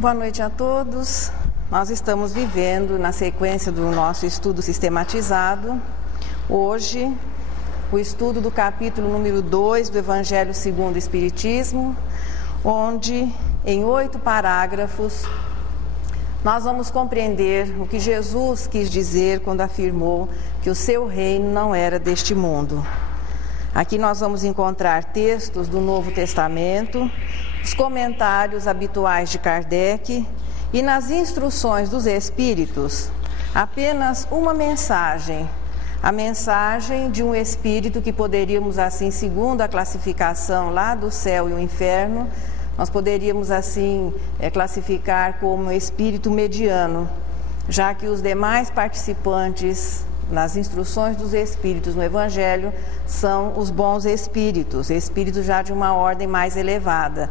Boa noite a todos. Nós estamos vivendo na sequência do nosso estudo sistematizado. Hoje, o estudo do capítulo número 2 do Evangelho segundo o Espiritismo, onde, em 8 parágrafos, nós vamos compreender o que Jesus quis dizer quando afirmou que o seu reino não era deste mundo. Aqui nós vamos encontrar textos do Novo Testamento, os comentários habituais de Kardec e nas instruções dos Espíritos, apenas uma mensagem, a mensagem de um Espírito que poderíamos assim, segundo a classificação lá do céu e o inferno, nós poderíamos assim classificar como Espírito mediano, já que os demais participantes nas instruções dos Espíritos no Evangelho são os bons espíritos, espíritos já de uma ordem mais elevada.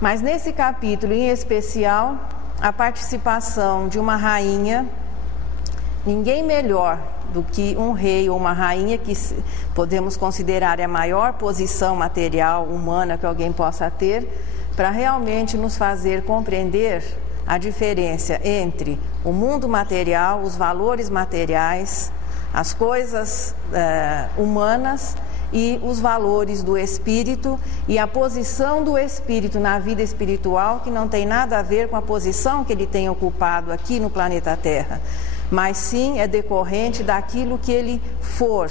Mas nesse capítulo em especial, a participação de uma rainha, ninguém melhor do que um rei ou uma rainha, que podemos considerar a maior posição material humana que alguém possa ter, para realmente nos fazer compreender a diferença entre o mundo material, os valores materiais, as coisas humanas e os valores do espírito e a posição do espírito na vida espiritual, que não tem nada a ver com a posição que ele tem ocupado aqui no planeta Terra, mas sim é decorrente daquilo que ele for.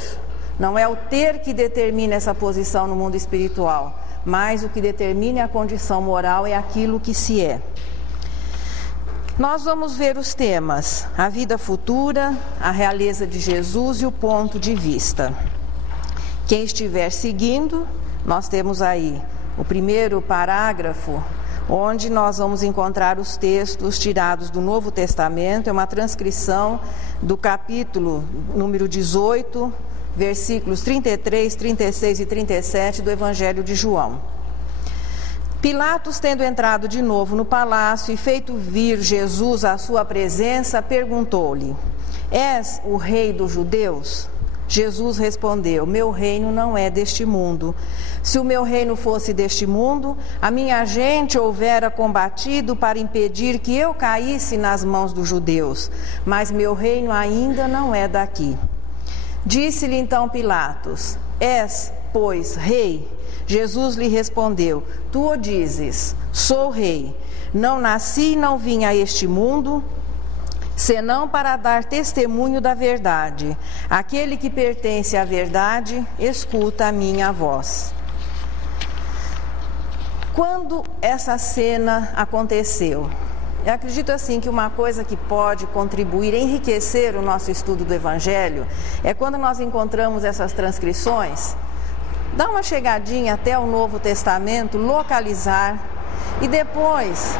Não é o ter que determina essa posição no mundo espiritual, mas o que determina a condição moral é aquilo que se é. Nós vamos ver os temas: a vida futura, a realeza de Jesus e o ponto de vista. Quem estiver seguindo, nós temos aí o primeiro parágrafo, onde nós vamos encontrar os textos tirados do Novo Testamento. É uma transcrição do capítulo número 18, versículos 33, 36 e 37 do Evangelho de João. Pilatos, tendo entrado de novo no palácio e feito vir Jesus à sua presença, perguntou-lhe: És o rei dos judeus? Jesus respondeu: Meu reino não é deste mundo. Se o meu reino fosse deste mundo, a minha gente houvera combatido para impedir que eu caísse nas mãos dos judeus, mas meu reino ainda não é daqui. Disse-lhe então Pilatos: És, pois, rei? Jesus lhe respondeu: Tu o dizes, sou rei. Não nasci e não vim a este mundo, senão para dar testemunho da verdade. Aquele que pertence à verdade, escuta a minha voz. Quando essa cena aconteceu? Eu acredito assim que uma coisa que pode contribuir, enriquecer o nosso estudo do Evangelho, é quando nós encontramos essas transcrições, dar uma chegadinha até o Novo Testamento, localizar e depois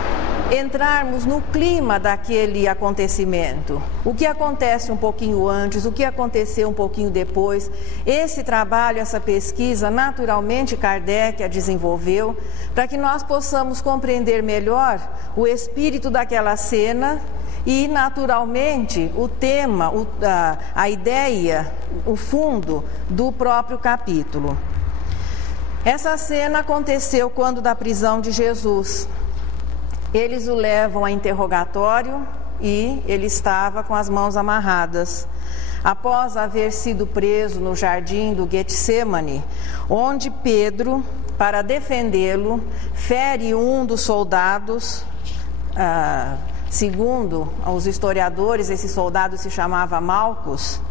entrarmos no clima daquele acontecimento. O que acontece um pouquinho antes, o que aconteceu um pouquinho depois. Esse trabalho, essa pesquisa, naturalmente Kardec a desenvolveu para que nós possamos compreender melhor o espírito daquela cena e, naturalmente, o tema, a ideia, o fundo do próprio capítulo. Essa cena aconteceu quando da prisão de Jesus. Eles o levam a interrogatório e ele estava com as mãos amarradas. Após haver sido preso no jardim do Getsemane, onde Pedro, para defendê-lo, fere um dos soldados. Segundo os historiadores, esse soldado se chamava Malcos.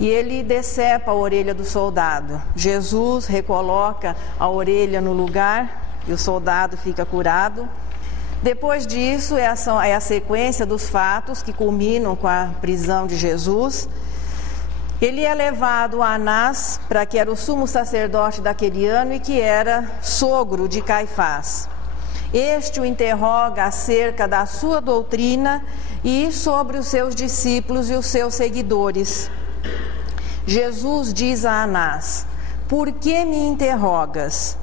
E ele decepa a orelha do soldado. Jesus recoloca a orelha no lugar e o soldado fica curado. Depois disso é a sequência dos fatos que culminam com a prisão de Jesus. Ele é levado a Anás, para que era o sumo sacerdote daquele ano e que era sogro de Caifás. Este o interroga acerca da sua doutrina e sobre os seus discípulos e os seus seguidores. Jesus diz a Anás: Por que me interrogas?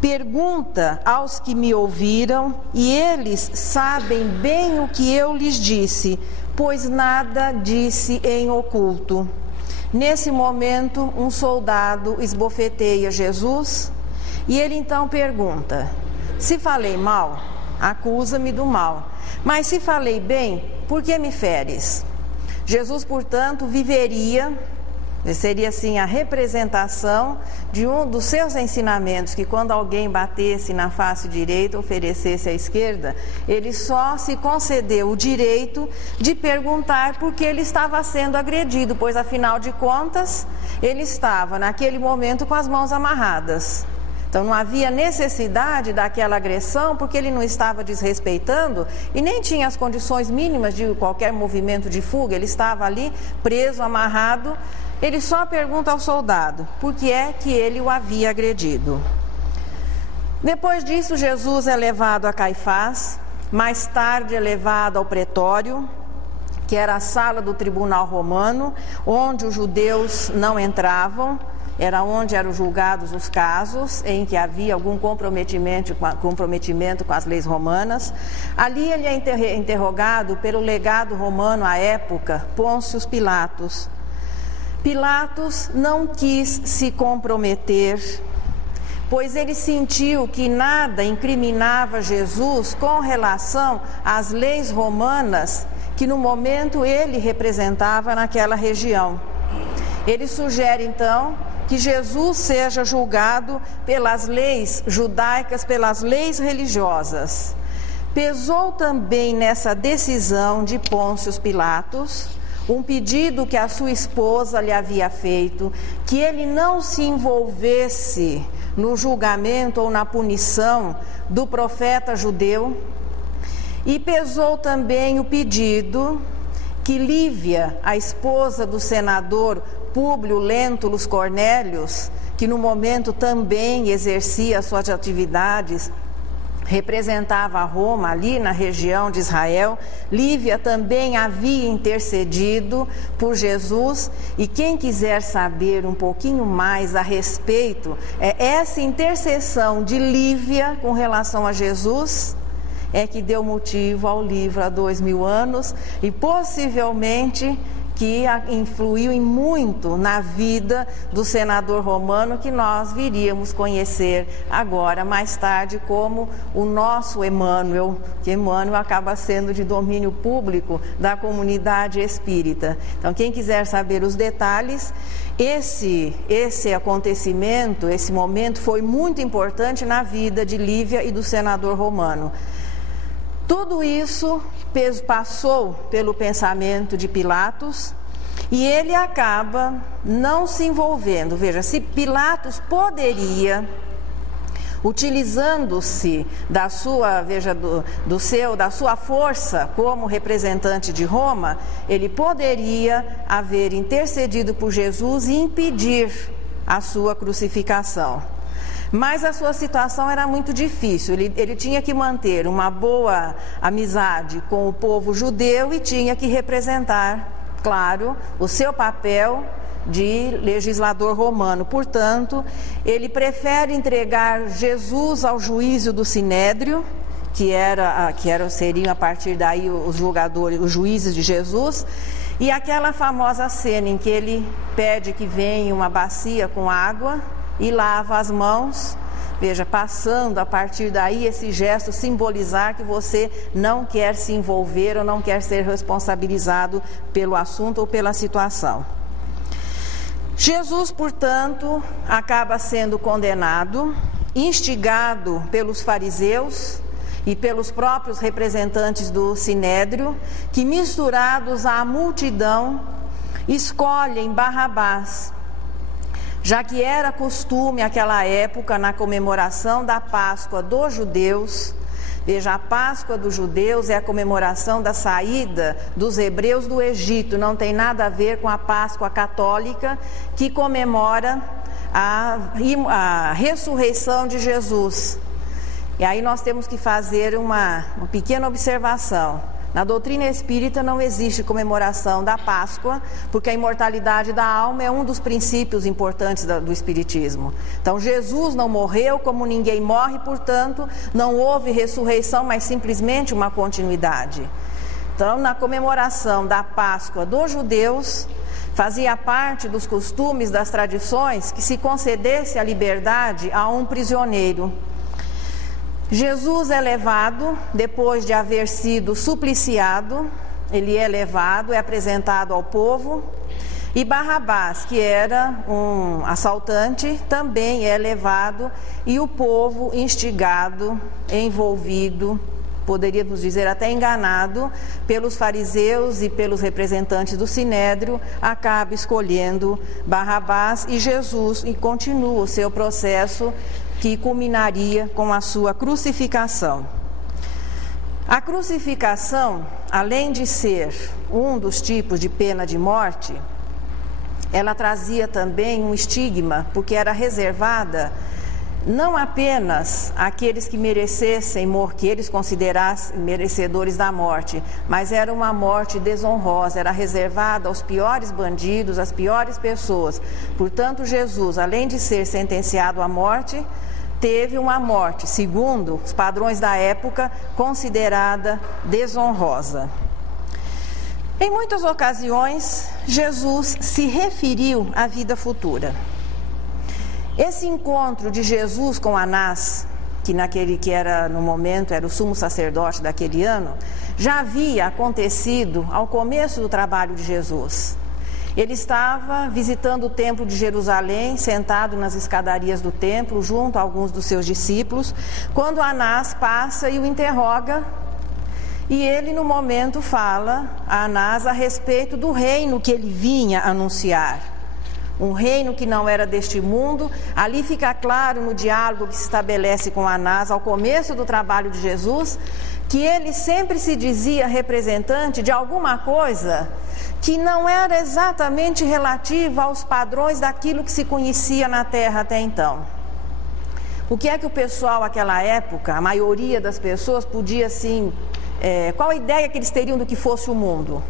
Pergunta aos que me ouviram, e eles sabem bem o que eu lhes disse, pois nada disse em oculto. Nesse momento, um soldado esbofeteia Jesus e ele então pergunta: se falei mal, acusa-me do mal. Mas se falei bem, por que me feres? Jesus, portanto, viveria, seria assim a representação de um dos seus ensinamentos, que quando alguém batesse na face direita, oferecesse à esquerda, ele só se concedeu o direito de perguntar por que ele estava sendo agredido, pois afinal de contas, ele estava naquele momento com as mãos amarradas. Então não havia necessidade daquela agressão, porque ele não estava desrespeitando e nem tinha as condições mínimas de qualquer movimento de fuga, ele estava ali preso, amarrado. Ele só pergunta ao soldado por que é que ele o havia agredido. Depois disso, Jesus é levado a Caifás, mais tarde é levado ao pretório, que era a sala do tribunal romano, onde os judeus não entravam, era onde eram julgados os casos em que havia algum comprometimento com as leis romanas. Ali ele é interrogado pelo legado romano à época, Pôncio Pilatos. Pilatos não quis se comprometer, pois ele sentiu que nada incriminava Jesus com relação às leis romanas que no momento ele representava naquela região. Ele sugere então que Jesus seja julgado pelas leis judaicas, pelas leis religiosas. Pesou também nessa decisão de Pôncio Pilatos um pedido que a sua esposa lhe havia feito, que ele não se envolvesse no julgamento ou na punição do profeta judeu. E pesou também o pedido que Lívia, a esposa do senador Públio Lentulus Cornélios, que no momento também exercia suas atividades, representava Roma ali na região de Israel. Lívia também havia intercedido por Jesus, e quem quiser saber um pouquinho mais a respeito, essa intercessão de Lívia com relação a Jesus é que deu motivo ao livro há 2000 anos e possivelmente que influiu em muito na vida do senador romano, que nós viríamos conhecer agora, mais tarde, como o nosso Emmanuel, que Emmanuel acaba sendo de domínio público da comunidade espírita. Então, quem quiser saber os detalhes, esse acontecimento, esse momento foi muito importante na vida de Lívia e do senador romano. Tudo isso passou pelo pensamento de Pilatos e ele acaba não se envolvendo. Veja, se Pilatos poderia, utilizando-se da sua, da sua força como representante de Roma, ele poderia haver intercedido por Jesus e impedir a sua crucificação. Mas a sua situação era muito difícil, ele tinha que manter uma boa amizade com o povo judeu e tinha que representar, claro, o seu papel de legislador romano. Portanto, ele prefere entregar Jesus ao juízo do Sinédrio, seriam a partir daí os julgadores, os juízes de Jesus, e aquela famosa cena em que ele pede que venha uma bacia com água e lava as mãos. Veja, passando a partir daí esse gesto simbolizar que você não quer se envolver ou não quer ser responsabilizado pelo assunto ou pela situação. Jesus, portanto, acaba sendo condenado, instigado pelos fariseus e pelos próprios representantes do Sinédrio, que misturados à multidão escolhem Barrabás, já que era costume naquela época, na comemoração da Páscoa dos judeus. Veja, a Páscoa dos judeus é a comemoração da saída dos hebreus do Egito, não tem nada a ver com a Páscoa católica, que comemora a ressurreição de Jesus. E aí nós temos que fazer uma pequena observação. Na doutrina espírita não existe comemoração da Páscoa, porque a imortalidade da alma é um dos princípios importantes do espiritismo. Então Jesus não morreu como ninguém morre, portanto não houve ressurreição, mas simplesmente uma continuidade. Então, na comemoração da Páscoa dos judeus, fazia parte dos costumes, das tradições, que se concedesse a liberdade a um prisioneiro. Jesus é levado, depois de haver sido supliciado, ele é levado, é apresentado ao povo. E Barrabás, que era um assaltante, também é levado, e o povo instigado, envolvido, poderíamos dizer até enganado, pelos fariseus e pelos representantes do Sinédrio, acaba escolhendo Barrabás e Jesus, e continua o seu processo que culminaria com a sua crucificação. A crucificação, além de ser um dos tipos de pena de morte, ela trazia também um estigma, porque era reservada não apenas àqueles que merecessem morrer, que eles considerassem merecedores da morte, mas era uma morte desonrosa, era reservada aos piores bandidos, às piores pessoas. Portanto, Jesus, além de ser sentenciado à morte, teve uma morte, segundo os padrões da época, considerada desonrosa. Em muitas ocasiões, Jesus se referiu à vida futura. Esse encontro de Jesus com Anás, que era no momento era o sumo sacerdote daquele ano, já havia acontecido ao começo do trabalho de Jesus. Ele estava visitando o templo de Jerusalém, sentado nas escadarias do templo, junto a alguns dos seus discípulos, quando Anás passa e o interroga, e ele no momento fala a Anás a respeito do reino que ele vinha anunciar. Um reino que não era deste mundo. Ali fica claro no diálogo que se estabelece com Anás ao começo do trabalho de Jesus, que ele sempre se dizia representante de alguma coisa que não era exatamente relativa aos padrões daquilo que se conhecia na terra até então. O que é que o pessoal naquela época, a maioria das pessoas podia assim, qual a ideia que eles teriam do que fosse o mundo?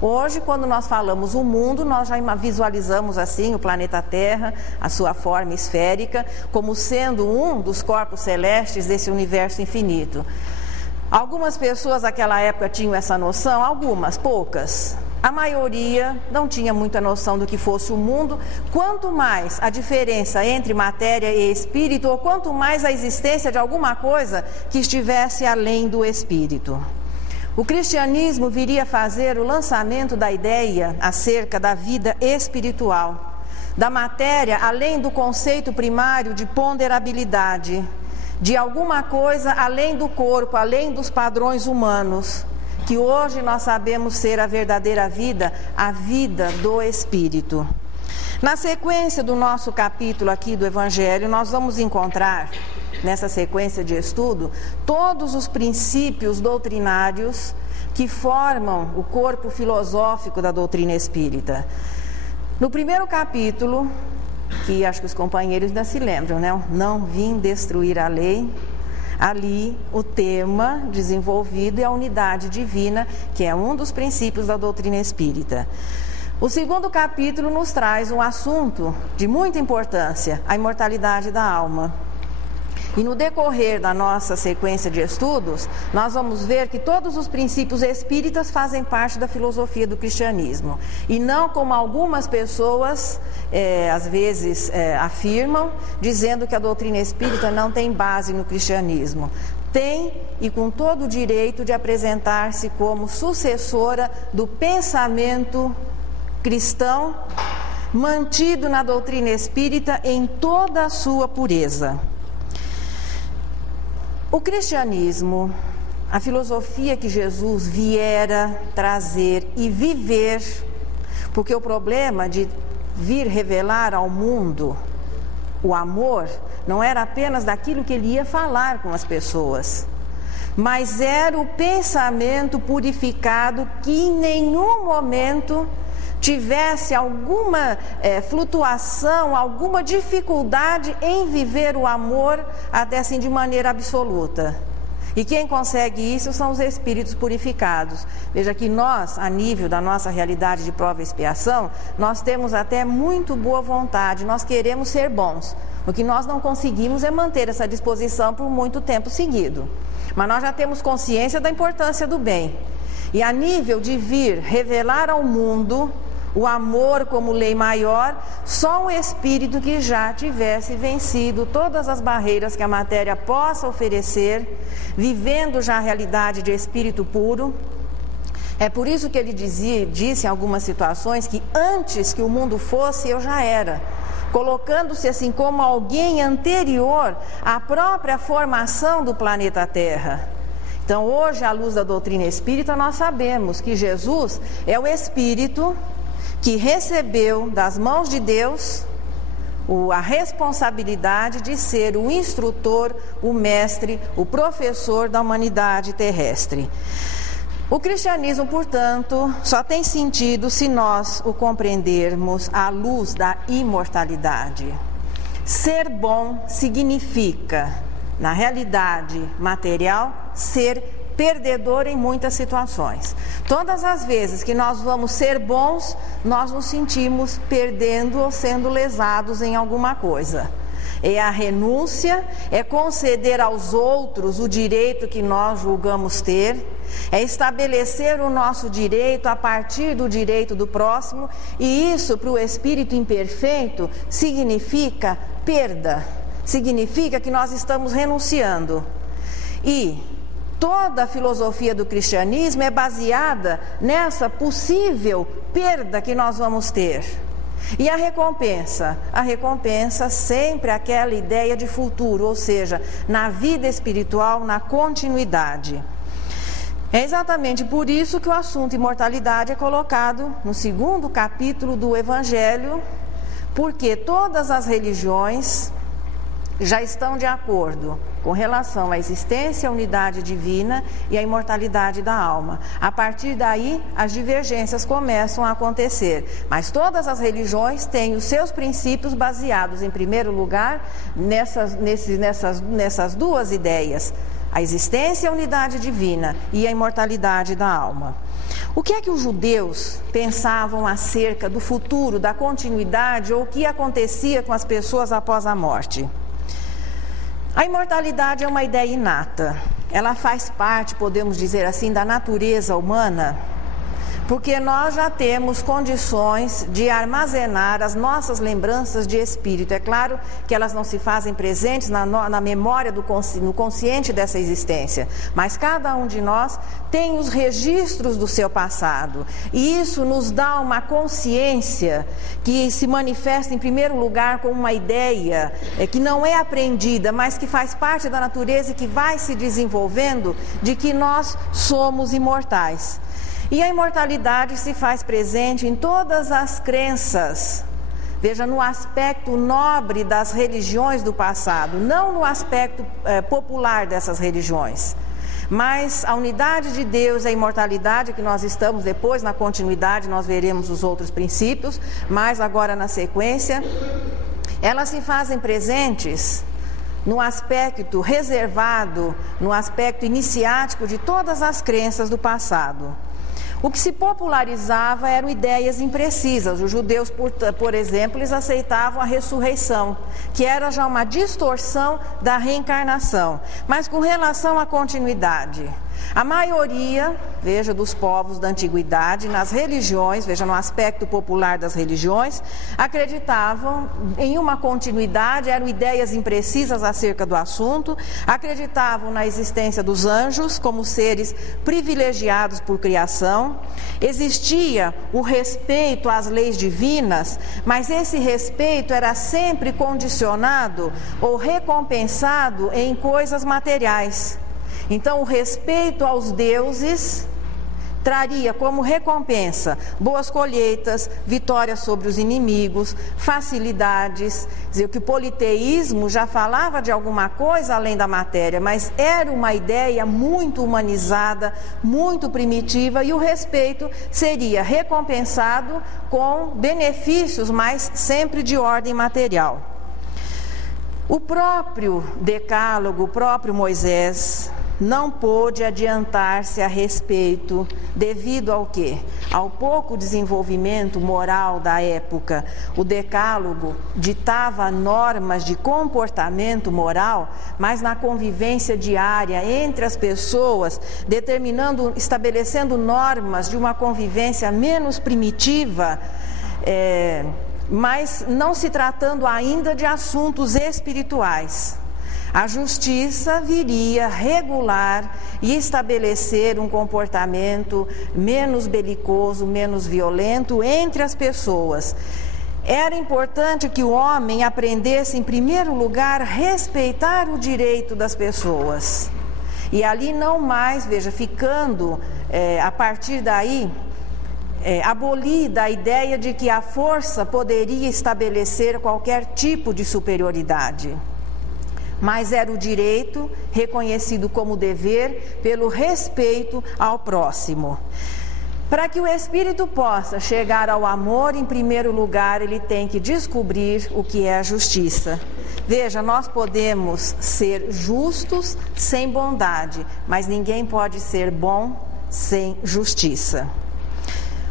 Hoje, quando nós falamos o mundo, nós já visualizamos assim o planeta Terra, a sua forma esférica, como sendo um dos corpos celestes desse universo infinito. Algumas pessoas naquela época tinham essa noção, algumas, poucas. A maioria não tinha muita noção do que fosse o mundo, quanto mais a diferença entre matéria e espírito, ou quanto mais a existência de alguma coisa que estivesse além do espírito. O cristianismo viria fazer o lançamento da ideia acerca da vida espiritual, da matéria além do conceito primário de ponderabilidade, de alguma coisa além do corpo, além dos padrões humanos, que hoje nós sabemos ser a verdadeira vida, a vida do Espírito. Na sequência do nosso capítulo aqui do Evangelho, nós vamos encontrar, nessa sequência de estudo, todos os princípios doutrinários que formam o corpo filosófico da doutrina espírita. No primeiro capítulo, que acho que os companheiros ainda se lembram, né? Não vim destruir a lei. Ali, o tema desenvolvido é a unidade divina, que é um dos princípios da doutrina espírita. O segundo capítulo nos traz um assunto de muita importância, a imortalidade da alma. E no decorrer da nossa sequência de estudos, nós vamos ver que todos os princípios espíritas fazem parte da filosofia do cristianismo. E não como algumas pessoas, às vezes, afirmam, dizendo que a doutrina espírita não tem base no cristianismo. Tem, e com todo o direito de apresentar-se como sucessora do pensamento cristão, mantido na doutrina espírita em toda a sua pureza. O cristianismo, a filosofia que Jesus viera trazer e viver, porque o problema de vir revelar ao mundo o amor não era apenas daquilo que ele ia falar com as pessoas, mas era o pensamento purificado que em nenhum momento tivesse alguma flutuação, alguma dificuldade em viver o amor até assim de maneira absoluta. E quem consegue isso são os espíritos purificados. Veja que nós, a nível da nossa realidade de prova e expiação, nós temos até muito boa vontade, nós queremos ser bons. O que nós não conseguimos é manter essa disposição por muito tempo seguido. Mas nós já temos consciência da importância do bem. E a nível de vir revelar ao mundo o amor como lei maior, só um espírito que já tivesse vencido todas as barreiras que a matéria possa oferecer, vivendo já a realidade de espírito puro. É por isso que ele disse em algumas situações que antes que o mundo fosse, eu já era, colocando-se assim como alguém anterior à própria formação do planeta Terra. Então, hoje, à luz da doutrina espírita, nós sabemos que Jesus é o Espírito que recebeu das mãos de Deus a responsabilidade de ser o instrutor, o mestre, o professor da humanidade terrestre. O cristianismo, portanto, só tem sentido se nós o compreendermos à luz da imortalidade. Ser bom significa, na realidade material, ser perdedor em muitas situações. Todas as vezes que nós vamos ser bons, nós nos sentimos perdendo ou sendo lesados em alguma coisa. É a renúncia, é conceder aos outros o direito que nós julgamos ter, é estabelecer o nosso direito a partir do direito do próximo, e isso para o espírito imperfeito significa perda, significa que nós estamos renunciando. E toda a filosofia do cristianismo é baseada nessa possível perda que nós vamos ter. E a recompensa sempre é aquela ideia de futuro, ou seja, na vida espiritual, na continuidade. É exatamente por isso que o assunto imortalidade é colocado no 2º capítulo do Evangelho, porque todas as religiões já estão de acordo com relação à existência, à unidade divina e à imortalidade da alma. A partir daí, as divergências começam a acontecer. Mas todas as religiões têm os seus princípios baseados, em primeiro lugar, nessas duas ideias: a existência, a unidade divina e a imortalidade da alma. O que é que os judeus pensavam acerca do futuro, da continuidade, ou o que acontecia com as pessoas após a morte? A imortalidade é uma ideia inata. Ela faz parte, podemos dizer assim, da natureza humana, porque nós já temos condições de armazenar as nossas lembranças de espírito. É claro que elas não se fazem presentes na memória no consciente dessa existência, mas cada um de nós tem os registros do seu passado, e isso nos dá uma consciência que se manifesta em primeiro lugar como uma ideia que não é aprendida, mas que faz parte da natureza e que vai se desenvolvendo, de que nós somos imortais. E a imortalidade se faz presente em todas as crenças, veja, no aspecto nobre das religiões do passado, não no aspecto popular dessas religiões. Mas a unidade de Deus, a imortalidade que nós estamos, depois na continuidade nós veremos os outros princípios, mas agora na sequência, elas se fazem presentes no aspecto reservado, no aspecto iniciático de todas as crenças do passado. O que se popularizava eram ideias imprecisas. Os judeus, por exemplo, eles aceitavam a ressurreição, que era já uma distorção da reencarnação. Mas com relação à continuidade, a maioria, veja, dos povos da antiguidade, nas religiões, veja, no aspecto popular das religiões, acreditavam em uma continuidade, eram ideias imprecisas acerca do assunto, acreditavam na existência dos anjos como seres privilegiados por criação, existia o respeito às leis divinas, mas esse respeito era sempre condicionado ou recompensado em coisas materiais. Então, o respeito aos deuses traria como recompensa boas colheitas, vitórias sobre os inimigos, facilidades. Quer dizer, que o politeísmo já falava de alguma coisa além da matéria, mas era uma ideia muito humanizada, muito primitiva, e o respeito seria recompensado com benefícios, mas sempre de ordem material. O próprio Decálogo, o próprio Moisés, não pôde adiantar-se a respeito, devido ao quê? Ao pouco desenvolvimento moral da época. O Decálogo ditava normas de comportamento moral, mas na convivência diária entre as pessoas, estabelecendo normas de uma convivência menos primitiva, mas não se tratando ainda de assuntos espirituais. A justiça viria regular e estabelecer um comportamento menos belicoso, menos violento entre as pessoas. Era importante que o homem aprendesse, em primeiro lugar, a respeitar o direito das pessoas. E ali não mais, ficando, a partir daí, abolida a ideia de que a força poderia estabelecer qualquer tipo de superioridade. Mas era o direito reconhecido como dever pelo respeito ao próximo. Para que o espírito possa chegar ao amor, em primeiro lugar, ele tem que descobrir o que é a justiça. Veja, nós podemos ser justos sem bondade, mas ninguém pode ser bom sem justiça.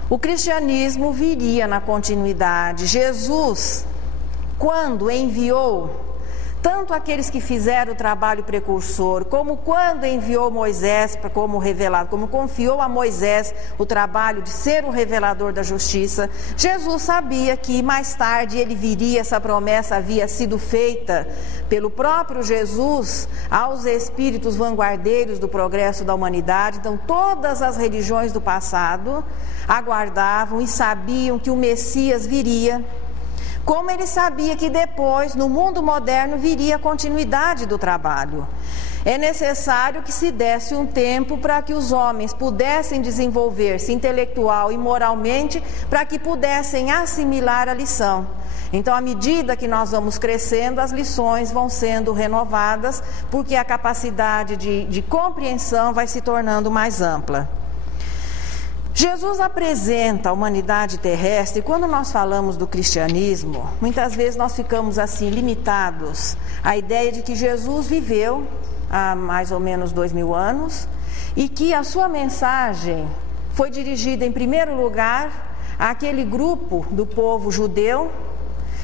O cristianismo viria na continuidade. Jesus, quando enviou tanto aqueles que fizeram o trabalho precursor, como quando enviou Moisés como revelado, como confiou a Moisés o trabalho de ser o revelador da justiça, Jesus sabia que mais tarde ele viria, essa promessa havia sido feita pelo próprio Jesus aos espíritos vanguardeiros do progresso da humanidade. Então todas as religiões do passado aguardavam e sabiam que o Messias viria. Como ele sabia que depois, no mundo moderno, viria a continuidade do trabalho. É necessário que se desse um tempo para que os homens pudessem desenvolver-se intelectual e moralmente, para que pudessem assimilar a lição. Então, à medida que nós vamos crescendo, as lições vão sendo renovadas, porque a capacidade de compreensão vai se tornando mais ampla. Jesus apresenta a humanidade terrestre. Quando nós falamos do cristianismo, muitas vezes nós ficamos assim limitados à ideia de que Jesus viveu há mais ou menos 2000 anos e que a sua mensagem foi dirigida em primeiro lugar àquele grupo do povo judeu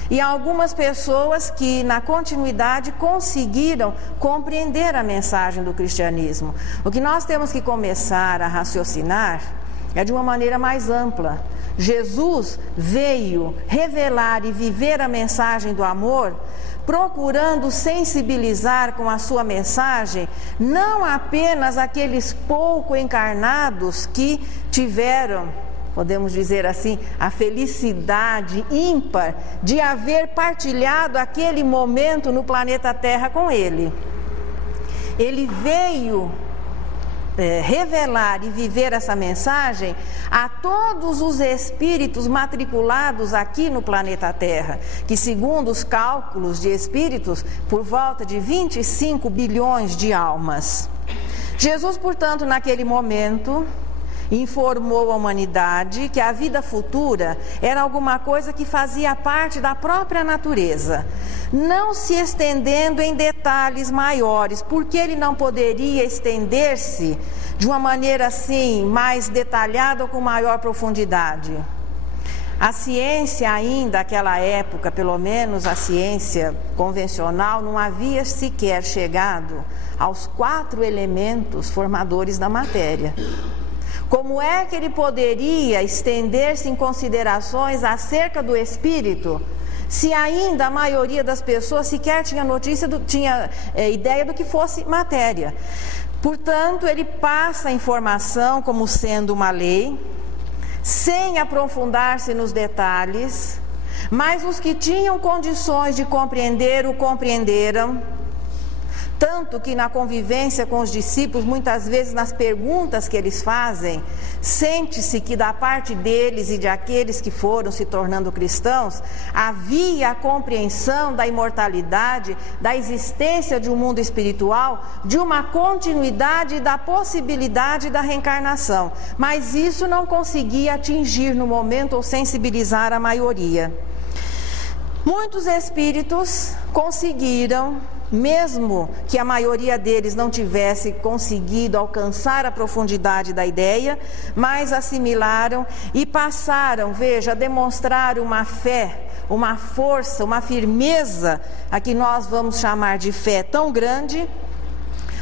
e a algumas pessoas que na continuidade conseguiram compreender a mensagem do cristianismo. O que nós temos que começar a raciocinar é de uma maneira mais ampla. Jesus veio revelar e viver a mensagem do amor, procurando sensibilizar com a sua mensagem não apenas aqueles pouco encarnados que tiveram, podemos dizer assim, a felicidade ímpar de haver partilhado aquele momento no planeta Terra com ele. Ele veio revelar e viver essa mensagem a todos os espíritos matriculados aqui no planeta Terra, que segundo os cálculos de espíritos, por volta de 25 bilhões de almas. Jesus, portanto, naquele momento, informou a humanidade que a vida futura era alguma coisa que fazia parte da própria natureza, não se estendendo em detalhes maiores, porque ele não poderia estender-se de uma maneira assim, mais detalhada ou com maior profundidade. A ciência ainda, naquela época, pelo menos a ciência convencional, não havia sequer chegado aos 4 elementos formadores da matéria. Como é que ele poderia estender-se em considerações acerca do espírito, se ainda a maioria das pessoas sequer tinha ideia do que fosse matéria? Portanto, ele passa a informação como sendo uma lei, sem aprofundar-se nos detalhes, mas os que tinham condições de compreender, o compreenderam. Tanto que na convivência com os discípulos, muitas vezes nas perguntas que eles fazem, sente-se que da parte deles e de aqueles que foram se tornando cristãos, havia a compreensão da imortalidade, da existência de um mundo espiritual, de uma continuidade da possibilidade da reencarnação. Mas isso não conseguia atingir no momento ou sensibilizar a maioria. Muitos espíritos conseguiram mesmo que a maioria deles não tivesse conseguido alcançar a profundidade da ideia, mas assimilaram e passaram, veja, a demonstrar uma fé, uma força, uma firmeza, a que nós vamos chamar de fé tão grande,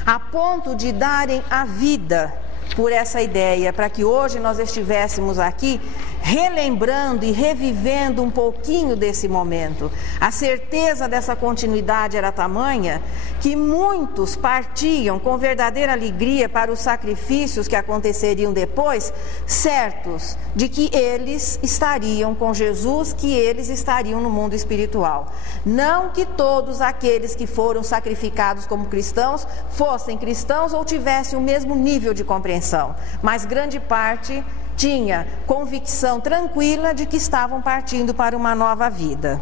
a ponto de darem a vida por essa ideia, para que hoje nós estivéssemos aqui relembrando e revivendo um pouquinho desse momento. A certeza dessa continuidade era tamanha que muitos partiam com verdadeira alegria para os sacrifícios que aconteceriam depois, certos de que eles estariam com Jesus, que eles estariam no mundo espiritual. Não que todos aqueles que foram sacrificados como cristãos fossem cristãos ou tivessem o mesmo nível de compreensão, mas grande parte tinha convicção tranquila de que estavam partindo para uma nova vida.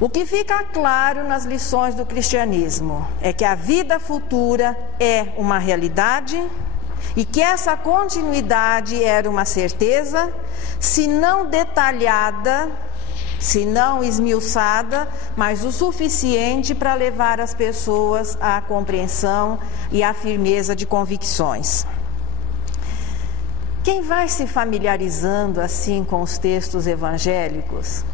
O que fica claro nas lições do cristianismo é que a vida futura é uma realidade e que essa continuidade era uma certeza, se não detalhada, se não esmiuçada, mas o suficiente para levar as pessoas à compreensão e à firmeza de convicções. Quem vai se familiarizando assim com os textos evangélicos,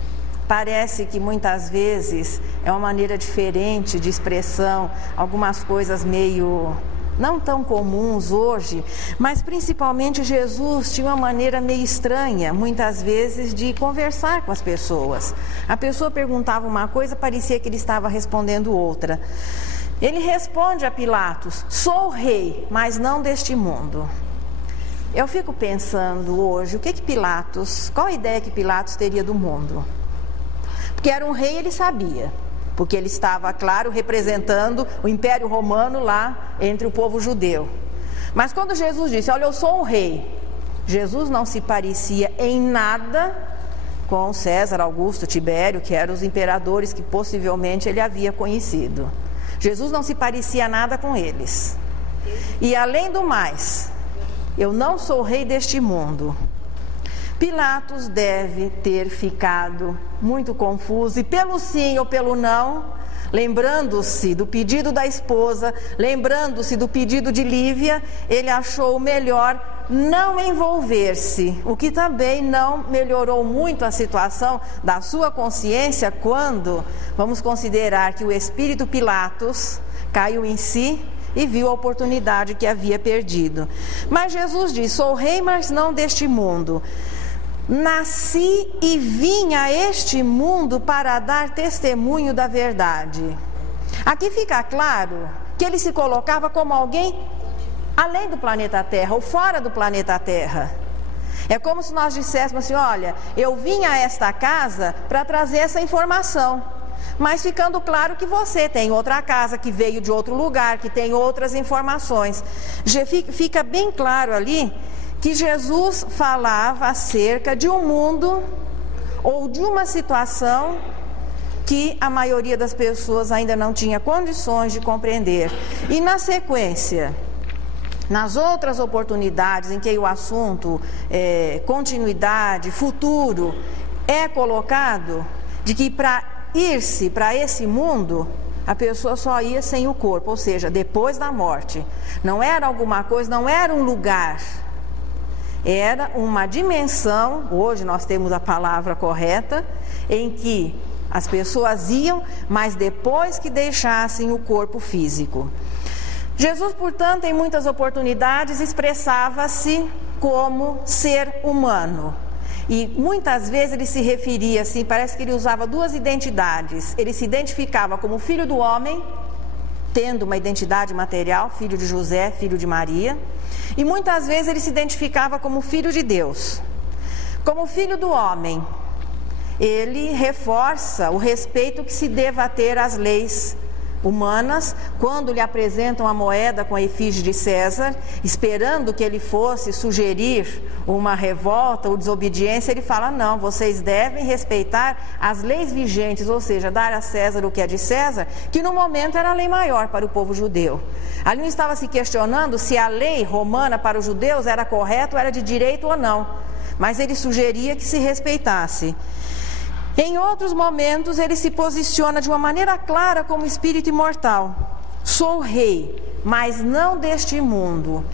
parece que muitas vezes é uma maneira diferente de expressão, algumas coisas meio não tão comuns hoje, mas principalmente Jesus tinha uma maneira meio estranha, muitas vezes, de conversar com as pessoas. A pessoa perguntava uma coisa, parecia que ele estava respondendo outra. Ele responde a Pilatos: sou rei, mas não deste mundo. Eu fico pensando hoje, qual a ideia que Pilatos teria do mundo? Porque era um rei, ele sabia, porque ele estava, claro, representando o Império Romano lá entre o povo judeu. Mas quando Jesus disse: olha, eu sou um rei, Jesus não se parecia em nada com César, Augusto, Tibério, que eram os imperadores que possivelmente ele havia conhecido. Jesus não se parecia nada com eles. E além do mais, eu não sou rei deste mundo. Pilatos deve ter ficado muito confuso, e pelo sim ou pelo não, lembrando-se do pedido da esposa, lembrando-se do pedido de Lívia, ele achou melhor não envolver-se, o que também não melhorou muito a situação da sua consciência quando vamos considerar que o espírito Pilatos caiu em si e viu a oportunidade que havia perdido. Mas Jesus diz: sou rei, mas não deste mundo. Nasci e vim a este mundo para dar testemunho da verdade. Aqui fica claro que ele se colocava como alguém além do planeta Terra, ou fora do planeta Terra. É como se nós disséssemos assim: olha, eu vim a esta casa para trazer essa informação, mas ficando claro que você tem outra casa, que veio de outro lugar, que tem outras informações. Fica bem claro ali que Jesus falava acerca de um mundo ou de uma situação que a maioria das pessoas ainda não tinha condições de compreender. E na sequência, nas outras oportunidades em que o assunto continuidade, futuro, é colocado, de que para ir-se para esse mundo, a pessoa só ia sem o corpo, ou seja, depois da morte. Não era alguma coisa, não era um lugar, era uma dimensão, hoje nós temos a palavra correta, em que as pessoas iam, mas depois que deixassem o corpo físico. Jesus, portanto, em muitas oportunidades expressava-se como ser humano. E muitas vezes ele se referia assim, parece que ele usava duas identidades. Ele se identificava como filho do homem, tendo uma identidade material, filho de José, filho de Maria. E muitas vezes ele se identificava como filho de Deus. Como filho do homem, ele reforça o respeito que se deva ter às leis humanas, quando lhe apresentam a moeda com a efígie de César, esperando que ele fosse sugerir uma revolta ou desobediência, ele fala: não, vocês devem respeitar as leis vigentes, ou seja, dar a César o que é de César, que no momento era a lei maior para o povo judeu. Ali não estava se questionando se a lei romana para os judeus era correta ou era de direito ou não, mas ele sugeria que se respeitasse. Em outros momentos, ele se posiciona de uma maneira clara como espírito imortal. Sou rei, mas não deste mundo.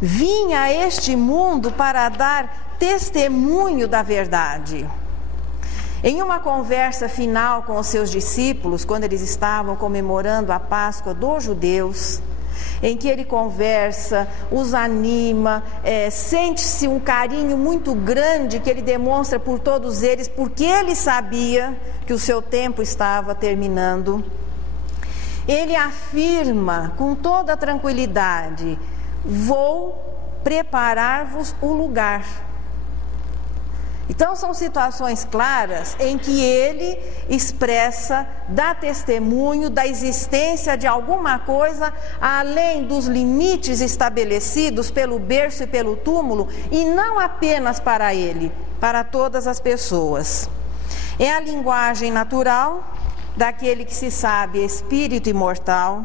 Vim a este mundo para dar testemunho da verdade. Em uma conversa final com os seus discípulos, quando eles estavam comemorando a Páscoa dos judeus, em que ele conversa, os anima, sente-se um carinho muito grande que ele demonstra por todos eles, porque ele sabia que o seu tempo estava terminando. Ele afirma com toda tranquilidade: vou preparar-vos o lugar. Então são situações claras em que ele expressa, dá testemunho da existência de alguma coisa além dos limites estabelecidos pelo berço e pelo túmulo, e não apenas para ele, para todas as pessoas. É a linguagem natural daquele que se sabe espírito imortal,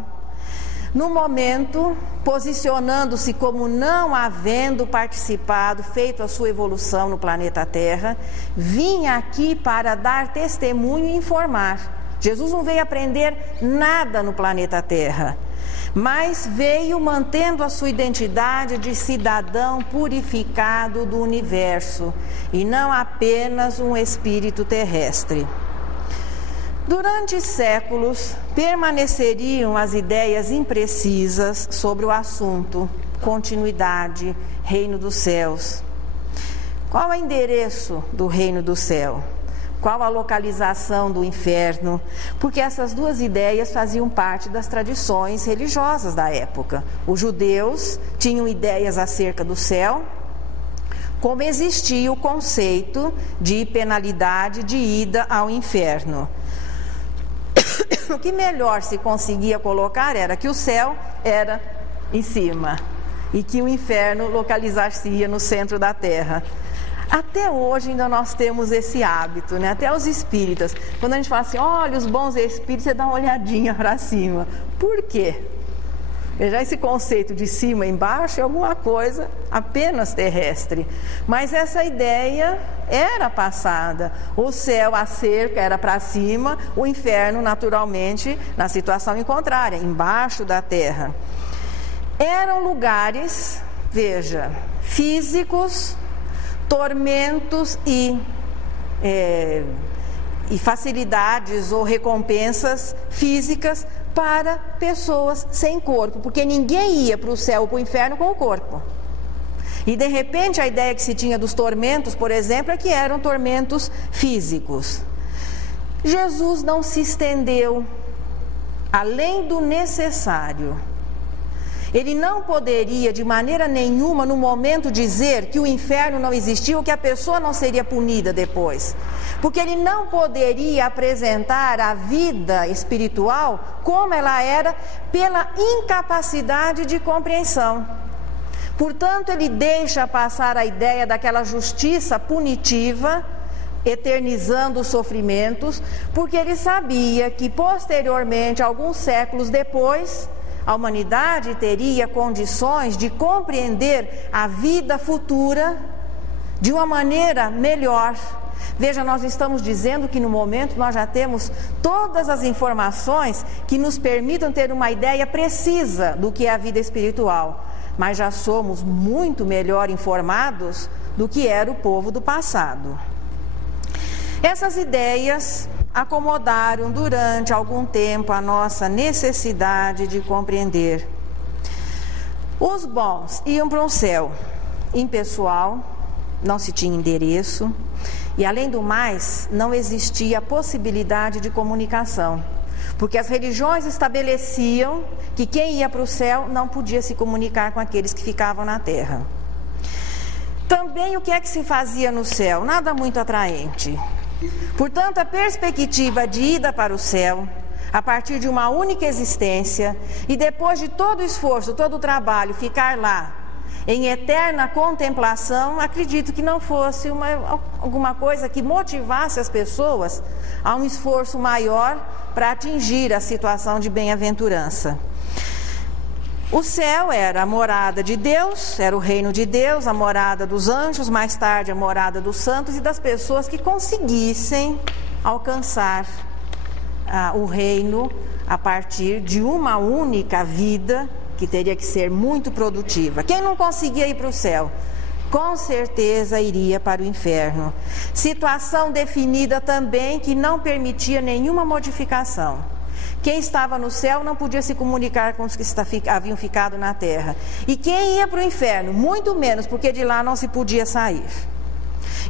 no momento, posicionando-se como não havendo participado, feito a sua evolução no planeta Terra, vinha aqui para dar testemunho e informar. Jesus não veio aprender nada no planeta Terra, mas veio mantendo a sua identidade de cidadão purificado do universo, e não apenas um espírito terrestre. Durante séculos, permaneceriam as ideias imprecisas sobre o assunto, continuidade, reino dos céus. Qual é o endereço do reino do céu? Qual a localização do inferno? Porque essas duas ideias faziam parte das tradições religiosas da época. Os judeus tinham ideias acerca do céu, como existia o conceito de penalidade de ida ao inferno. O que melhor se conseguia colocar era que o céu era em cima e que o inferno localizar-se-ia no centro da terra. Até hoje ainda nós temos esse hábito, né? Até os espíritas, quando a gente fala assim, olha os bons espíritos, você dá uma olhadinha para cima. Por quê? Já esse conceito de cima e embaixo é alguma coisa apenas terrestre. Mas essa ideia era passada. O céu, a cerca, era para cima, o inferno, naturalmente, na situação contrária, embaixo da terra. Eram lugares, veja, físicos, tormentos e facilidades ou recompensas físicas para pessoas sem corpo, porque ninguém ia para o céu ou para o inferno com o corpo. E de repente a ideia que se tinha dos tormentos, por exemplo, é que eram tormentos físicos. Jesus não se estendeu além do necessário. Ele não poderia de maneira nenhuma no momento dizer que o inferno não existia ou que a pessoa não seria punida depois. Porque ele não poderia apresentar a vida espiritual como ela era pela incapacidade de compreensão. Portanto, ele deixa passar a ideia daquela justiça punitiva, eternizando os sofrimentos, porque ele sabia que posteriormente, alguns séculos depois, a humanidade teria condições de compreender a vida futura de uma maneira melhor. Veja, nós estamos dizendo que no momento nós já temos todas as informações que nos permitam ter uma ideia precisa do que é a vida espiritual, mas já somos muito melhor informados do que era o povo do passado. Essas ideias acomodaram durante algum tempo a nossa necessidade de compreender. Os bons iam para um céu impessoal, não se tinha endereço, e além do mais, não existia a possibilidade de comunicação, porque as religiões estabeleciam que quem ia para o céu não podia se comunicar com aqueles que ficavam na terra. Também o que é que se fazia no céu? Nada muito atraente. Portanto, a perspectiva de ida para o céu, a partir de uma única existência, e depois de todo o esforço, todo o trabalho, ficar lá, em eterna contemplação, acredito que não fosse alguma coisa que motivasse as pessoas a um esforço maior para atingir a situação de bem-aventurança. O céu era a morada de Deus, era o reino de Deus, a morada dos anjos, mais tarde a morada dos santos e das pessoas que conseguissem alcançar o reino a partir de uma única vida que teria que ser muito produtiva. Quem não conseguia ir para o céu, com certeza iria para o inferno. Situação definida também que não permitia nenhuma modificação. Quem estava no céu não podia se comunicar com os que haviam ficado na terra. E quem ia para o inferno, muito menos, porque de lá não se podia sair.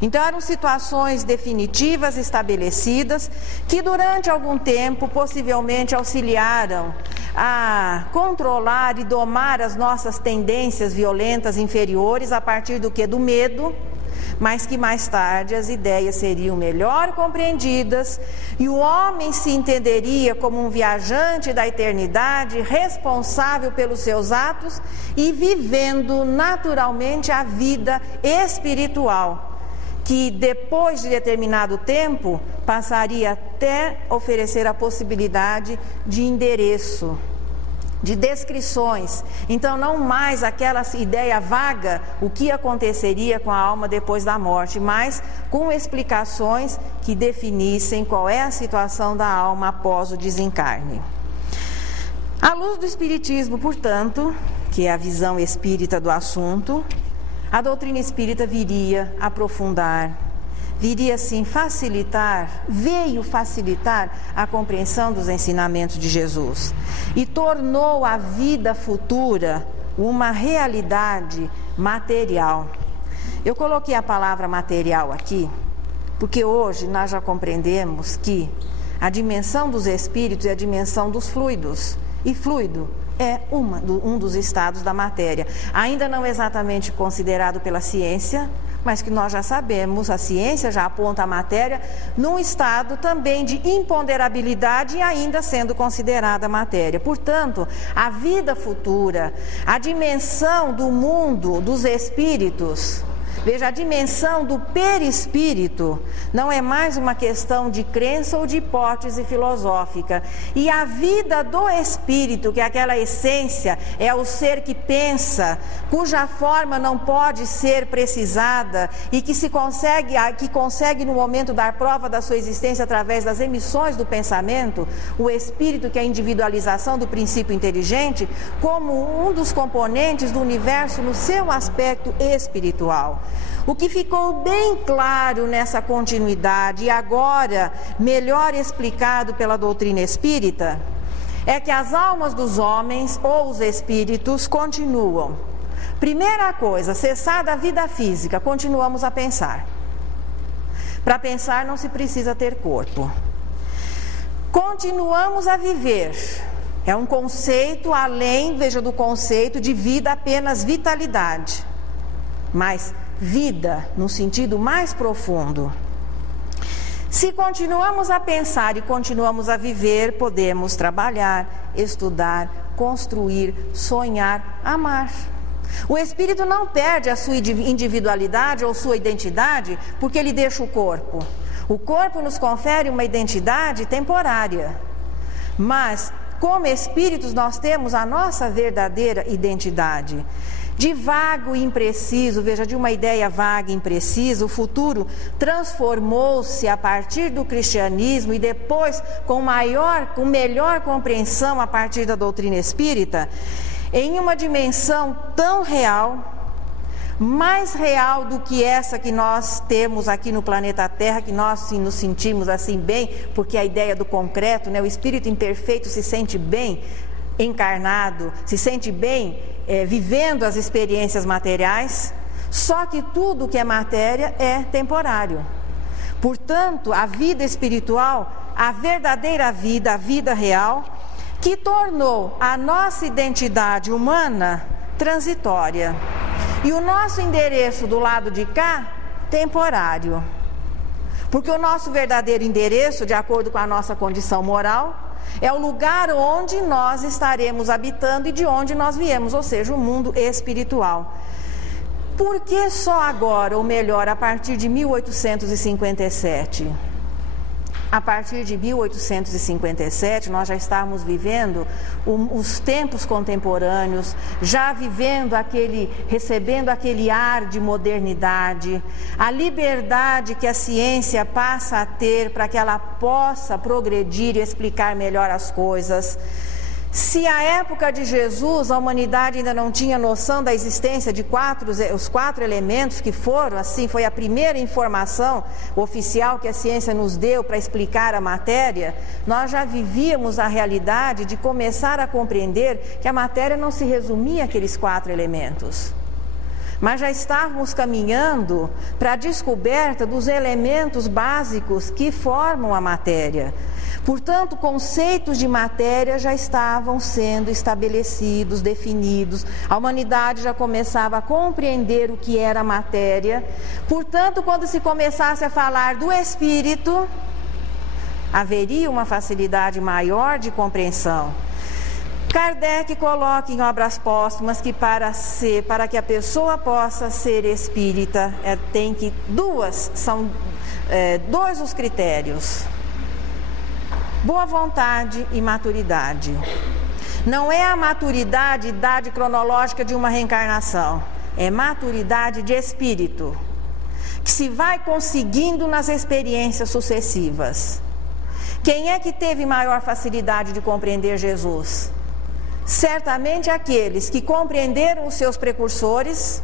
Então eram situações definitivas, estabelecidas, que durante algum tempo possivelmente auxiliaram a controlar e domar as nossas tendências violentas inferiores a partir do quê? Do medo, mas que mais tarde as ideias seriam melhor compreendidas e o homem se entenderia como um viajante da eternidade, responsável pelos seus atos e vivendo naturalmente a vida espiritual, que depois de determinado tempo passaria até oferecer a possibilidade de endereço, de descrições. Então não mais aquela ideia vaga, o que aconteceria com a alma depois da morte, mas com explicações que definissem qual é a situação da alma após o desencarne. À luz do Espiritismo, portanto, que é a visão espírita do assunto, a doutrina espírita viria aprofundar, viria assim veio facilitar a compreensão dos ensinamentos de Jesus e tornou a vida futura uma realidade material. Eu coloquei a palavra material aqui, porque hoje nós já compreendemos que a dimensão dos espíritos é a dimensão dos fluidos, e fluido é um dos estados da matéria, ainda não exatamente considerado pela ciência, mas que nós já sabemos, a ciência já aponta a matéria num estado também de imponderabilidade e ainda sendo considerada matéria. Portanto, a vida futura, a dimensão do mundo dos espíritos, veja, a dimensão do perispírito não é mais uma questão de crença ou de hipótese filosófica. E a vida do espírito, que é aquela essência, é o ser que pensa, cuja forma não pode ser precisada e que consegue no momento dar prova da sua existência através das emissões do pensamento, o espírito, que é a individualização do princípio inteligente, como um dos componentes do universo no seu aspecto espiritual. O que ficou bem claro nessa continuidade e agora melhor explicado pela doutrina espírita é que as almas dos homens ou os espíritos continuam. Primeira coisa, cessada a vida física, continuamos a pensar. Para pensar não se precisa ter corpo. Continuamos a viver. É um conceito além, veja, do conceito de vida apenas vitalidade. Mas vida no sentido mais profundo. Se continuamos a pensar e continuamos a viver, podemos trabalhar, estudar, construir, sonhar, amar. O espírito não perde a sua individualidade ou sua identidade porque ele deixa o corpo. O corpo nos confere uma identidade temporária, mas como espíritos nós temos a nossa verdadeira identidade. De vago e impreciso, veja, de uma ideia vaga e imprecisa, o futuro transformou-se a partir do cristianismo e depois com melhor compreensão a partir da doutrina espírita, em uma dimensão tão real, mais real do que essa que nós temos aqui no planeta Terra, que nós nos sentimos assim bem, porque a ideia do concreto, né, o espírito imperfeito se sente bem encarnado, se sente bem vivendo as experiências materiais, só que tudo que é matéria é temporário. Portanto, a vida espiritual, a verdadeira vida, a vida real, que tornou a nossa identidade humana transitória e o nosso endereço do lado de cá temporário. Porque o nosso verdadeiro endereço, de acordo com a nossa condição moral, é o lugar onde nós estaremos habitando e de onde nós viemos, ou seja, o mundo espiritual. Por que só agora, ou melhor, a partir de 1857? a partir de 1857, nós já estávamos vivendo os tempos contemporâneos, já recebendo aquele ar de modernidade, a liberdade que a ciência passa a ter para que ela possa progredir e explicar melhor as coisas. Se à época de Jesus a humanidade ainda não tinha noção da existência de os quatro elementos que foram, assim, foi a primeira informação oficial que a ciência nos deu para explicar a matéria, nós já vivíamos a realidade de começar a compreender que a matéria não se resumia àqueles quatro elementos. Mas já estávamos caminhando para a descoberta dos elementos básicos que formam a matéria. Portanto, conceitos de matéria já estavam sendo estabelecidos, definidos. A humanidade já começava a compreender o que era a matéria. Portanto, quando se começasse a falar do espírito, haveria uma facilidade maior de compreensão. Kardec coloca em Obras Póstumas que para que a pessoa possa ser espírita, tem que dois os critérios: boa vontade e maturidade. Não é a maturidade, idade cronológica de uma reencarnação, é maturidade de espírito, que se vai conseguindo nas experiências sucessivas. Quem é que teve maior facilidade de compreender Jesus? Certamente aqueles que compreenderam os seus precursores,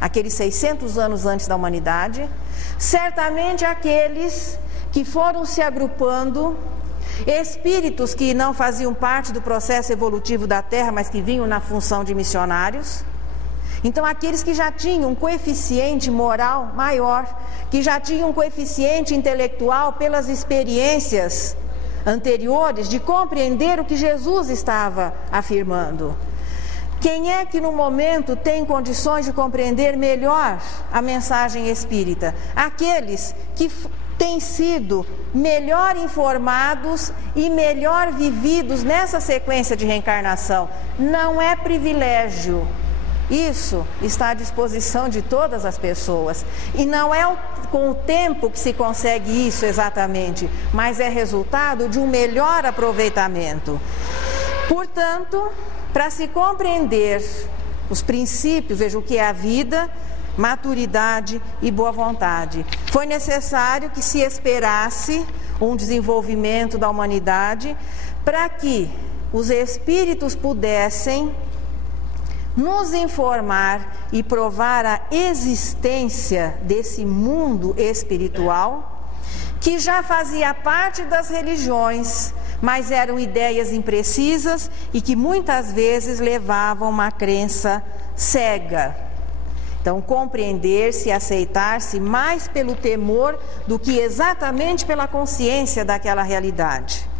aqueles 600 anos antes da humanidade, certamente aqueles que foram se agrupando, espíritos que não faziam parte do processo evolutivo da Terra, mas que vinham na função de missionários. Então, aqueles que já tinham um coeficiente moral maior, que já tinham um coeficiente intelectual pelas experiências anteriores de compreender o que Jesus estava afirmando. Quem é que no momento tem condições de compreender melhor a mensagem espírita? Aqueles que têm sido melhor informados e melhor vividos nessa sequência de reencarnação. Não é privilégio. Isso está à disposição de todas as pessoas. E não é com o tempo que se consegue isso exatamente, mas é resultado de um melhor aproveitamento. Portanto, para se compreender os princípios, veja o que é a vida, maturidade e boa vontade, foi necessário que se esperasse um desenvolvimento da humanidade para que os espíritos pudessem nos informar e provar a existência desse mundo espiritual, que já fazia parte das religiões, mas eram ideias imprecisas e que muitas vezes levavam uma crença cega. Então, compreender-se e aceitar-se mais pelo temor do que exatamente pela consciência daquela realidade.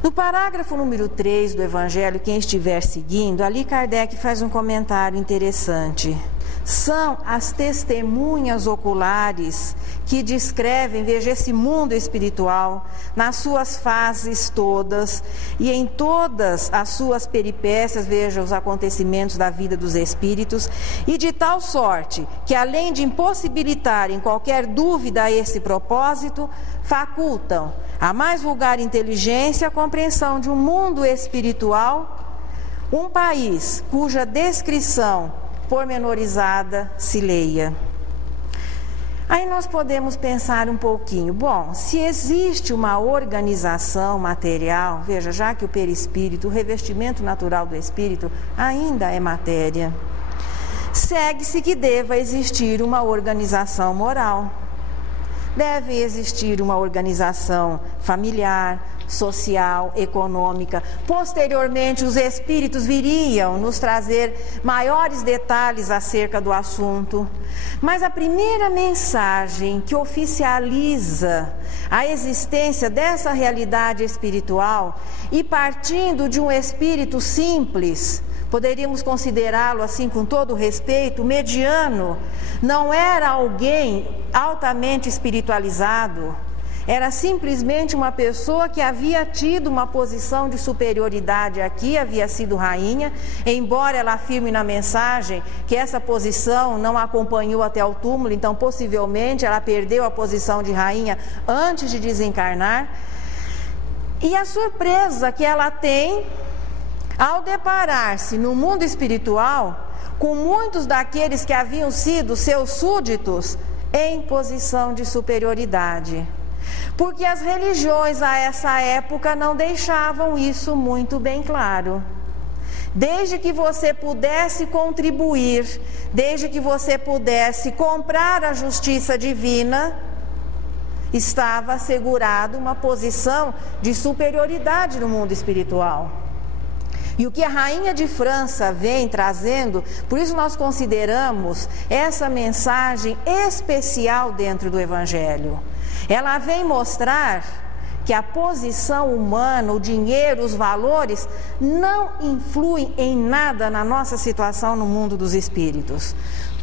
No parágrafo número 3 do Evangelho, quem estiver seguindo, ali Kardec faz um comentário interessante. São as testemunhas oculares que descrevem, veja, esse mundo espiritual nas suas fases todas e em todas as suas peripécias, veja, os acontecimentos da vida dos espíritos, e de tal sorte que, além de impossibilitarem qualquer dúvida a esse propósito, facultam a mais vulgar inteligência a compreensão de um mundo espiritual, um país cuja descrição pormenorizada se leia. Aí nós podemos pensar um pouquinho, bom, se existe uma organização material, veja, já que o perispírito, o revestimento natural do espírito ainda é matéria, segue-se que deva existir uma organização moral. Deve existir uma organização familiar, social, econômica. Posteriormente, os espíritos viriam nos trazer maiores detalhes acerca do assunto. Mas a primeira mensagem que oficializa a existência dessa realidade espiritual, e partindo de um espírito simples, poderíamos considerá-lo assim com todo respeito, mediano, não era alguém altamente espiritualizado, era simplesmente uma pessoa que havia tido uma posição de superioridade aqui, havia sido rainha, embora ela afirme na mensagem que essa posição não a acompanhou até o túmulo, então possivelmente ela perdeu a posição de rainha antes de desencarnar. E a surpresa que ela tem ao deparar-se no mundo espiritual com muitos daqueles que haviam sido seus súditos em posição de superioridade. Porque as religiões a essa época não deixavam isso muito bem claro. Desde que você pudesse contribuir, desde que você pudesse comprar a justiça divina, estava assegurado uma posição de superioridade no mundo espiritual. E o que a rainha de França vem trazendo, por isso nós consideramos essa mensagem especial dentro do Evangelho. Ela vem mostrar que a posição humana, o dinheiro, os valores, não influem em nada na nossa situação no mundo dos espíritos.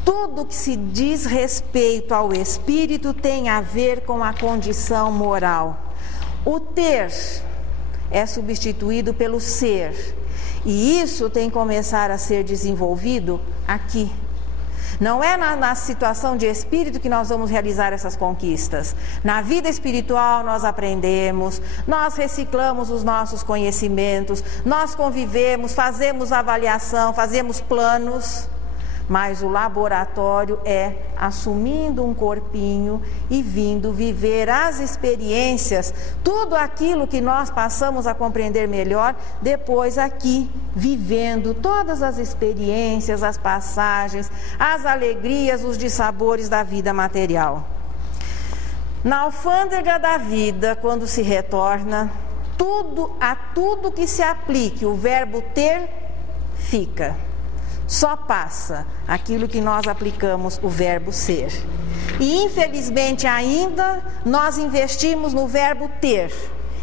Tudo que se diz respeito ao espírito tem a ver com a condição moral. O ter é substituído pelo ser. E isso tem que começar a ser desenvolvido aqui. Não é na situação de espírito que nós vamos realizar essas conquistas. Na vida espiritual nós aprendemos, nós reciclamos os nossos conhecimentos, nós convivemos, fazemos avaliação, fazemos planos. Mas o laboratório é assumindo um corpinho e vindo viver as experiências, tudo aquilo que nós passamos a compreender melhor, depois aqui, vivendo todas as experiências, as passagens, as alegrias, os dissabores da vida material. Na alfândega da vida, quando se retorna, a tudo que se aplique o verbo ter, fica. Só passa aquilo que nós aplicamos o verbo ser. E infelizmente ainda nós investimos no verbo ter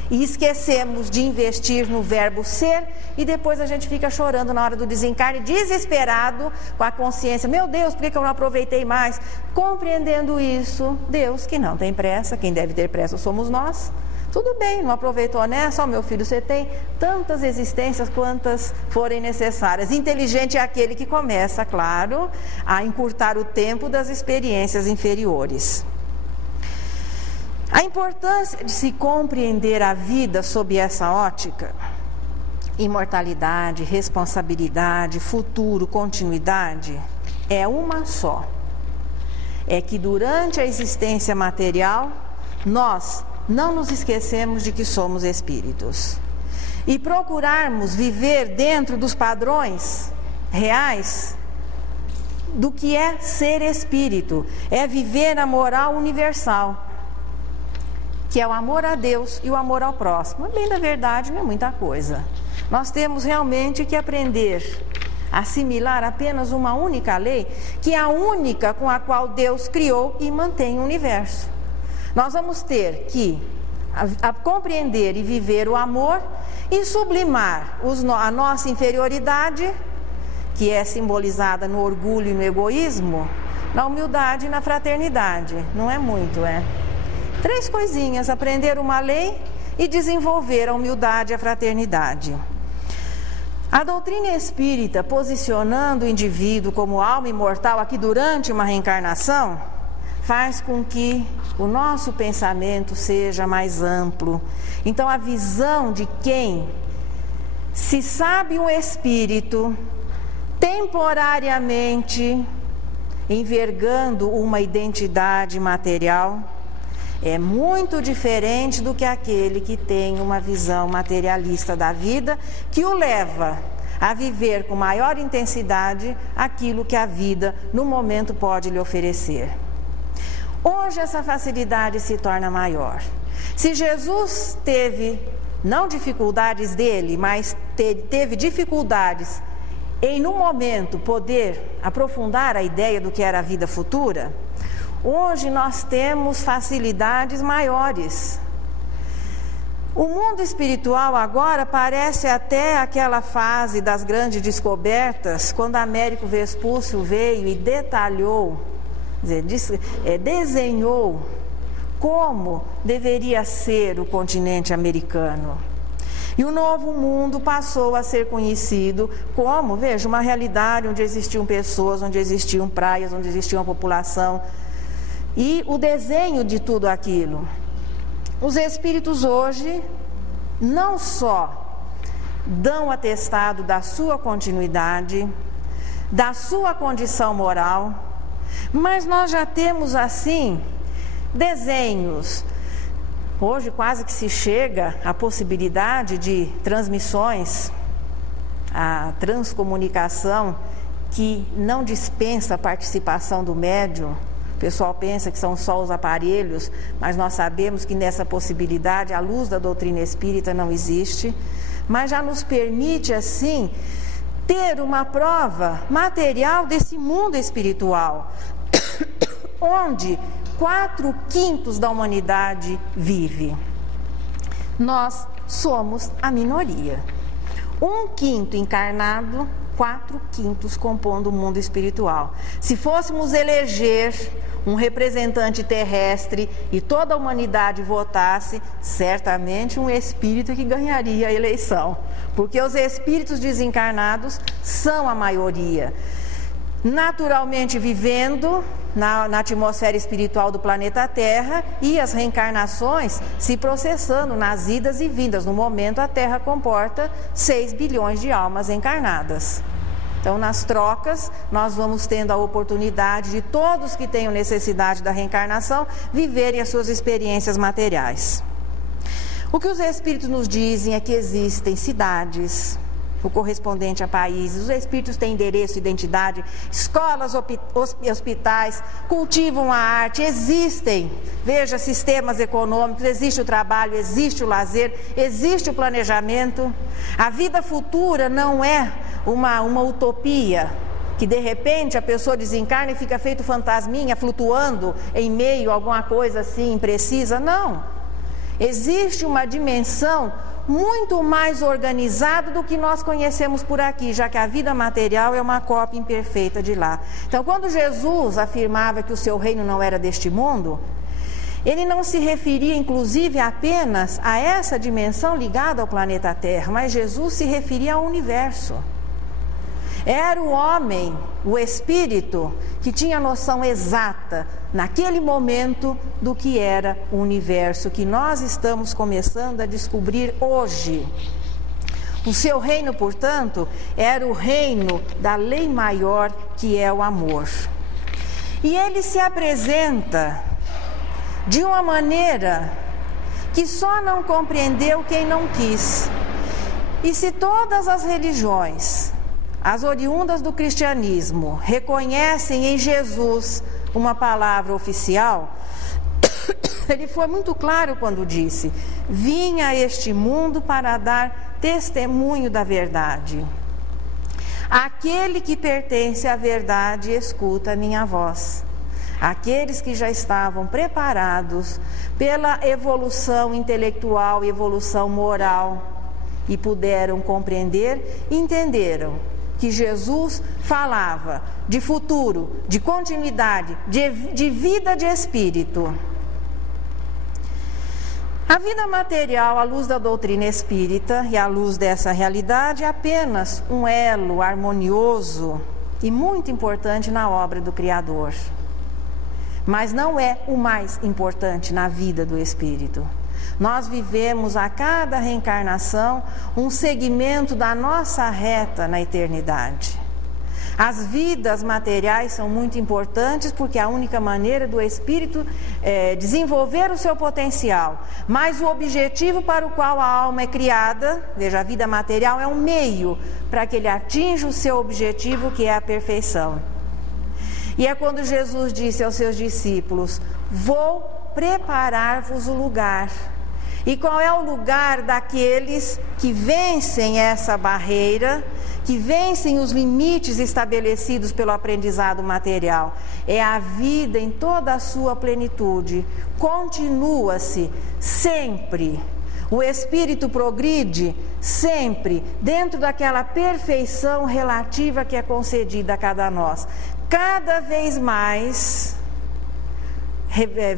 e esquecemos de investir no verbo ser, e depois a gente fica chorando na hora do desencarne, desesperado, com a consciência, meu Deus, por que eu não aproveitei mais? Compreendendo isso, Deus que não tem pressa, quem deve ter pressa somos nós. Tudo bem, não aproveitou nessa, meu filho, você tem tantas existências quantas forem necessárias. Inteligente é aquele que começa, claro, a encurtar o tempo das experiências inferiores. A importância de se compreender a vida sob essa ótica, imortalidade, responsabilidade, futuro, continuidade, é uma só. É que durante a existência material, nós não nos esquecemos de que somos espíritos. E procurarmos viver dentro dos padrões reais do que é ser espírito. É viver a moral universal, que é o amor a Deus e o amor ao próximo. Bem, da verdade, não é muita coisa. Nós temos realmente que aprender a assimilar apenas uma única lei, que é a única com a qual Deus criou e mantém o universo. Nós vamos ter que compreender e viver o amor e sublimar a nossa inferioridade, que é simbolizada no orgulho e no egoísmo, na humildade e na fraternidade. Não é muito, é? 3 coisinhas: aprender uma lei e desenvolver a humildade e a fraternidade. A doutrina espírita, posicionando o indivíduo como alma imortal aqui durante uma reencarnação, faz com que o nosso pensamento seja mais amplo. Então, a visão de quem se sabe um espírito temporariamente envergando uma identidade material é muito diferente do que aquele que tem uma visão materialista da vida, que o leva a viver com maior intensidade aquilo que a vida no momento pode lhe oferecer. Hoje essa facilidade se torna maior. Se Jesus teve, não dificuldades dele, mas teve dificuldades em, no momento, poder aprofundar a ideia do que era a vida futura, hoje nós temos facilidades maiores. O mundo espiritual agora parece até aquela fase das grandes descobertas, quando Américo Vespúcio veio e detalhou, desenhou como deveria ser o continente americano. E o Novo Mundo passou a ser conhecido como, veja, uma realidade onde existiam pessoas, onde existiam praias, onde existia uma população. E o desenho de tudo aquilo. Os espíritos hoje não só dão atestado da sua continuidade, da sua condição moral, mas nós já temos assim desenhos. Hoje quase que se chega à possibilidade de transmissões, a transcomunicação que não dispensa a participação do médium. O pessoal pensa que são só os aparelhos, mas nós sabemos que nessa possibilidade, à luz da doutrina espírita, não existe, mas já nos permite assim ter uma prova material desse mundo espiritual, onde 4/5 da humanidade vive. Nós somos a minoria. 1/5 encarnado, 4/5 compondo o mundo espiritual. Se fôssemos eleger um representante terrestre e toda a humanidade votasse, certamente um espírito que ganharia a eleição, porque os espíritos desencarnados são a maioria, naturalmente vivendo na atmosfera espiritual do planeta Terra, e as reencarnações se processando nas idas e vindas. No momento, a Terra comporta 6 bilhões de almas encarnadas. Então, nas trocas, nós vamos tendo a oportunidade de todos que tenham necessidade da reencarnação viverem as suas experiências materiais. O que os espíritos nos dizem é que existem cidades, o correspondente a países, os espíritos têm endereço, identidade, escolas, hospitais, cultivam a arte, existem, veja, sistemas econômicos, existe o trabalho, existe o lazer, existe o planejamento. A vida futura não é uma utopia, que de repente a pessoa desencarna e fica feito fantasminha, flutuando em meio a alguma coisa assim imprecisa. Não, existe uma dimensão muito mais organizada do que nós conhecemos por aqui, já que a vida material é uma cópia imperfeita de lá. Então, quando Jesus afirmava que o seu reino não era deste mundo, ele não se referia inclusive apenas a essa dimensão ligada ao planeta Terra, mas Jesus se referia ao universo. Era o homem, o espírito, que tinha noção exata, naquele momento, do que era o universo, que nós estamos começando a descobrir hoje. O seu reino, portanto, era o reino da lei maior, que é o amor. E ele se apresenta de uma maneira que só não compreendeu quem não quis. E se todas as religiões, as oriundas do cristianismo, reconhecem em Jesus uma palavra oficial, ele foi muito claro quando disse: vim a este mundo para dar testemunho da verdade. Aquele que pertence à verdade escuta a minha voz. Aqueles que já estavam preparados pela evolução intelectual e evolução moral e puderam compreender, entenderam que Jesus falava de futuro, de continuidade, de vida de espírito. A vida material, à luz da doutrina espírita e à luz dessa realidade, é apenas um elo harmonioso e muito importante na obra do Criador. Mas não é o mais importante na vida do espírito. Nós vivemos a cada reencarnação um segmento da nossa reta na eternidade. As vidas materiais são muito importantes porque é a única maneira do espírito desenvolver o seu potencial. Mas o objetivo para o qual a alma é criada, veja, a vida material é um meio para que ele atinja o seu objetivo, que é a perfeição. E é quando Jesus disse aos seus discípulos: vou preparar-vos o lugar. E qual é o lugar daqueles que vencem essa barreira, que vencem os limites estabelecidos pelo aprendizado material? É a vida em toda a sua plenitude. Continua-se sempre. O espírito progride sempre dentro daquela perfeição relativa que é concedida a cada nós. Cada vez mais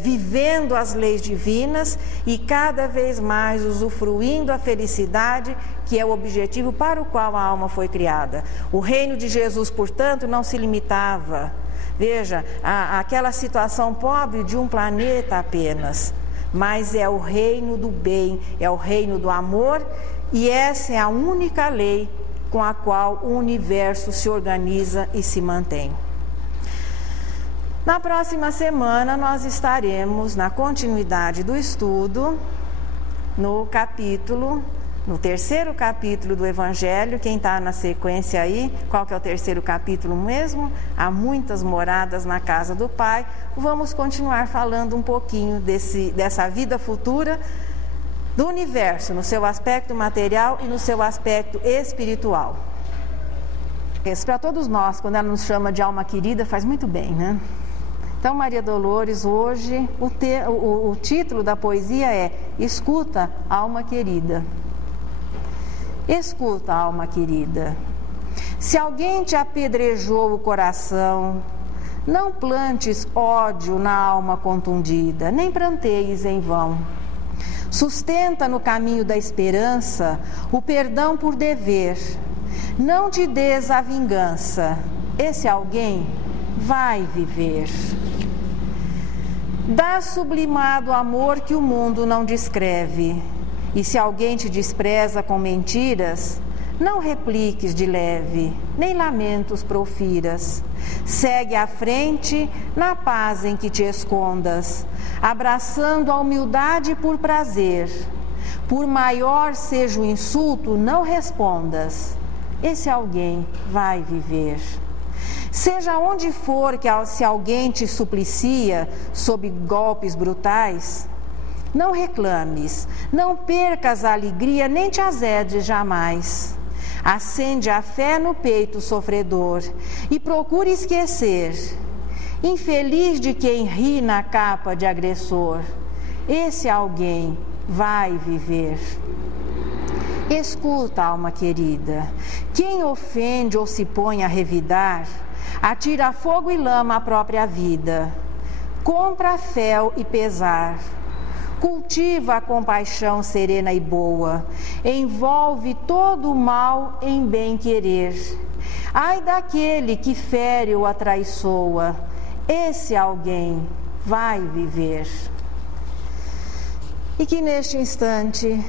vivendo as leis divinas e cada vez mais usufruindo a felicidade, que é o objetivo para o qual a alma foi criada. O reino de Jesus, portanto, não se limitava, veja, àquela situação pobre de um planeta apenas, mas é o reino do bem, é o reino do amor, e essa é a única lei com a qual o universo se organiza e se mantém. Na próxima semana, nós estaremos na continuidade do estudo, no terceiro capítulo do Evangelho. Quem está na sequência aí, qual que é o terceiro capítulo mesmo? Há muitas moradas na casa do Pai. Vamos continuar falando um pouquinho dessa vida futura, do universo, no seu aspecto material e no seu aspecto espiritual. Para todos nós, quando ela nos chama de alma querida, faz muito bem, né? Então, Maria Dolores, hoje, o título da poesia é Escuta, alma querida. Escuta, alma querida. Se alguém te apedrejou o coração, não plantes ódio na alma contundida, nem prantees em vão. Sustenta no caminho da esperança o perdão por dever. Não te des a vingança. Esse alguém vai viver. Dá sublimado amor que o mundo não descreve. E se alguém te despreza com mentiras, não repliques de leve, nem lamentos profiras. Segue à frente na paz em que te escondas, abraçando a humildade por prazer. Por maior seja o insulto, não respondas. Esse alguém vai viver. Seja onde for se alguém te suplicia sob golpes brutais, não reclames, não percas a alegria, nem te azedes jamais. Acende a fé no peito sofredor e procure esquecer. Infeliz de quem ri na capa de agressor, esse alguém vai viver. Escuta, alma querida, quem ofende ou se põe a revidar, atira fogo e lama a própria vida. Compra fel e pesar. Cultiva a compaixão serena e boa. Envolve todo o mal em bem-querer. Ai daquele que fere ou atraiçoa. Esse alguém vai viver. E que neste instante